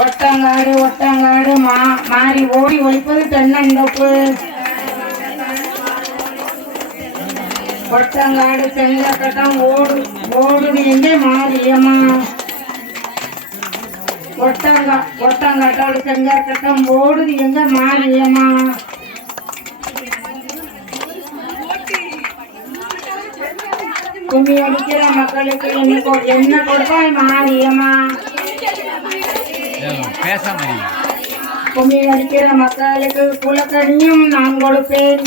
ஒட்டங்காடு ஒட்டங்காடு மாறி ஓடி ஒழிப்பது தென்னந்தோப்பு. ஒட்டங்காடு செங்கக்கட்டம் ஓடுது எங்கே மாரியம்மா. ஒட்டங்காட்டோடு செங்கக்கட்டம் ஓடுது எங்க மாரியம்மா. கும்மி அடிக்கிற மக்களுக்கு என்ன கொடுப்பாய் மாரியம்மா. கும்மி அடிக்கிற மக்களுக்கு குலக்கணியும் நான் கொடுப்பேன்.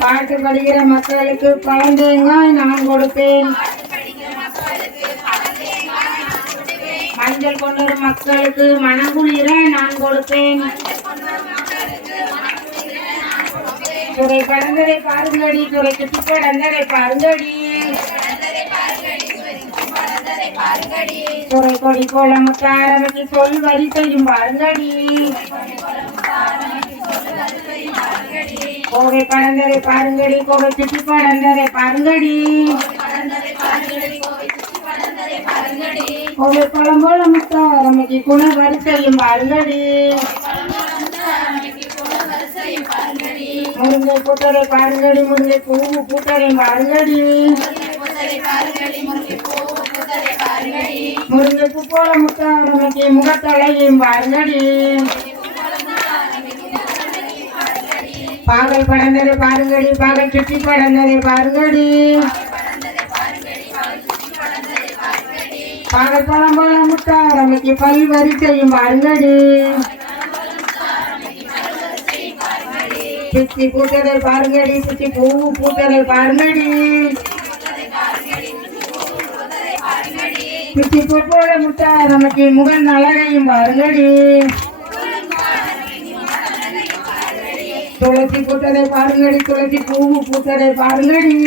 பாட்டு படிக்கிற மக்களுக்கு பழந்தேங்காய் நான் கொடுப்பேன். மஞ்சள் கொண்டு மக்களுக்கு மனங்குளிர நான் கொடுப்பேன். துறை கடந்ததை பாருங்கடி, துறை சுற்றி கடந்ததை பாருங்கடி. துறை கொடி போல முத்தாரமைக்கு சொல் வரிசையும் பாருங்கடி. கோவை கடந்ததை பாருங்கடி, கோவை சுற்றி கடந்ததை பாருங்கடி. கோவை குளம் போல முத்தாரமைக்கு குண வரிசையும் பாருங்கடி. முருங்கை பூத்தரை பாருங்கடி, முருங்கை பூவு பூத்தரை பாருங்கடி. முருங்கை பூ போல முத்தாரமைக்கு முகத்தலையும் பாருங்கடி. பாகல் படந்ததை பாருங்கடி, பாகல் சுற்றி படந்ததை பாருங்கடி. பாகல் பழம் போல முத்தாரமைக்கு பல் வரிசையும் பாருங்கடி. பிச்சி பூத்ததை பாருங்கடி, பிச்சி பூவு பூத்ததை பாருங்கடி. பிச்சி பூ போல முத்தாரமைக்கு முகன் அழகையும் பாருங்கடி. துளசி பூத்ததை பாருங்கடி, துளசி பூவு பூத்ததை பாருங்கடி.